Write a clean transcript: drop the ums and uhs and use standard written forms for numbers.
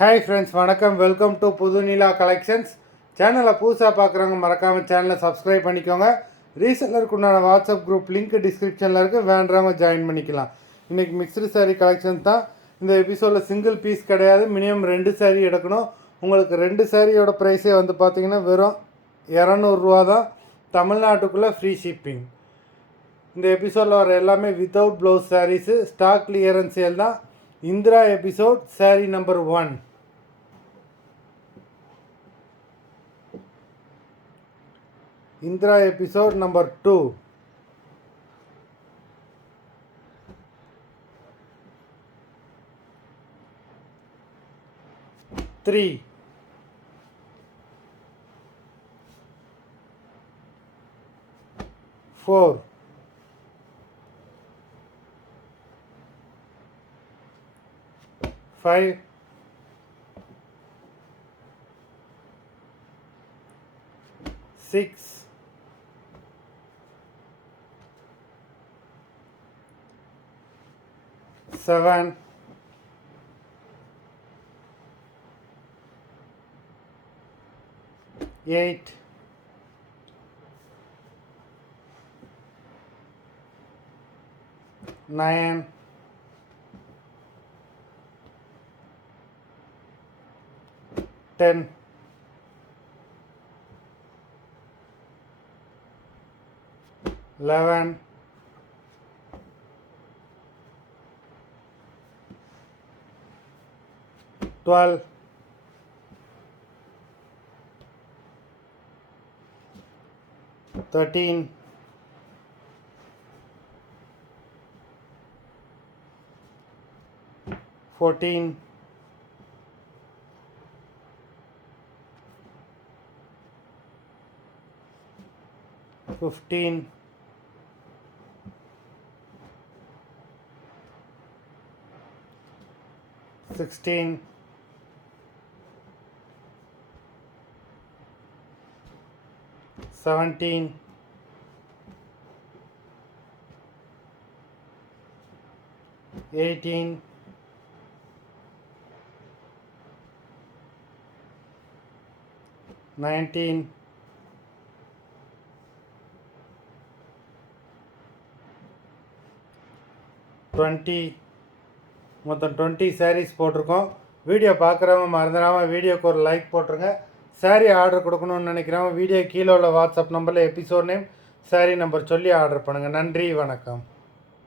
Hi friends, வணக்கம். Welcome to புது நிலா கலெக்ஷன்ஸ். சேனலை புதுசாக பார்க்குறவங்க மறக்காமல் சேனலை சப்ஸ்கிரைப் பண்ணிக்கோங்க. ரீசெல்லருக்கு உண்டான வாட்ஸ்அப் குரூப் லிங்க் டிஸ்கிரிப்ஷனில் இருக்குது, வேண்டுறவங்க ஜாயின் பண்ணிக்கலாம். இன்றைக்கி மிக்ஸ்டு சாரீ கலெக்ஷன் தான். இந்த எபிசோடில் சிங்கிள் பீஸ் கிடையாது, மினிமம் 2 சாரீ எடுக்கணும். உங்களுக்கு 2 சாரியோட ப்ரைஸே வந்து பார்த்திங்கன்னா வெறும் 200 தான். தமிழ்நாட்டுக்குள்ளே ஃப்ரீ ஷிப்பிங். இந்த எபிசோடில் வர எல்லாமே without blouse sarees, stock clearance sale தான். Indra episode saree number 1. Indra episode number 2. 3. 4. 5. 6. 7. 8. 9. 10. 11. 12. 13. 14. 15. 16. 17. 18. 19. 20. மொத்தம் 20 சாரீஸ் போட்டிருக்கோம். வீடியோ பார்க்குறவங்க மறந்துடாமல் வீடியோக்கு ஒரு லைக் போட்டுருங்க. சாரீ ஆர்டர் கொடுக்கணும்னு நினைக்கிறவங்க வீடியோ கீழே உள்ள வாட்ஸ்அப் நம்பரில் எபிசோட் நேம், சாரீ நம்பர் சொல்லி ஆர்டர் பண்ணுங்கள். நன்றி, வணக்கம்.